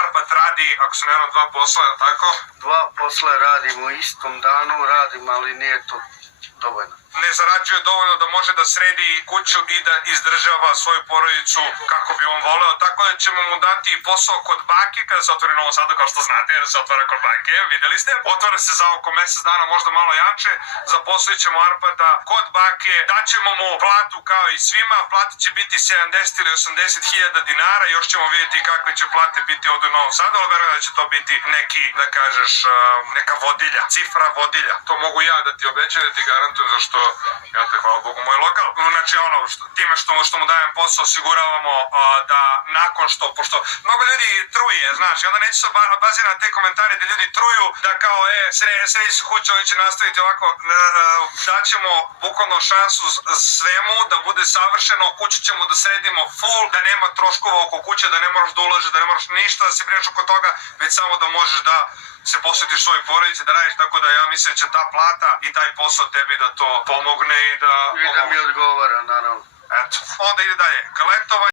Arpad radi, ako se ne varam, 2 posla, je li tako? 2 posla radim u istom danu, ali nije to dovoljno. Ne zarađuje dovoljno da može da sredi kuću i da izdržava svoju porodicu kako bi on voleo, tako da ćemo mu dati posao kod bake kada se otvori u Novom Sadu, kao što znate, jer se otvara kod bake, videli ste. Otvara se za oko mesec dana, možda malo jače, zaposlit ćemo Arpada kod bake, daćemo mu platu kao i svima, plata će biti 70 ili 80 hiljada dinara, još ćemo vidjeti kakve će plate biti ovdje u Novom Sadu, ali verujem da će to biti neki, da kažeš, neka vodilja, cifra vodilja. To mogu ja da ti obećam, da ti garantujem, zašto ja te, hvala Bogu, moj lokal. Znači time što mu dajem posao osiguravamo da nakon što, pošto mnogo ljudi truje, znaš, i onda neću se bazirati na te komentare da ljudi truju, da kao, sredi se kuće, oni će nastaviti ovako, daćemo bukvalno šansu svemu, da bude savršeno, kuću ćemo da sredimo full, da nema troškova oko kuće, da ne moraš da ulažeš, da ne moraš ništa da se brineš oko toga, već samo da možeš da se posvetiš svojoj porodici, da radiš, tako da ja mislim da će ta plata i taj posao tebi da to pomogne i da... I da mi odgovara, naravno. Eto, onda ide dalje. Gletovanje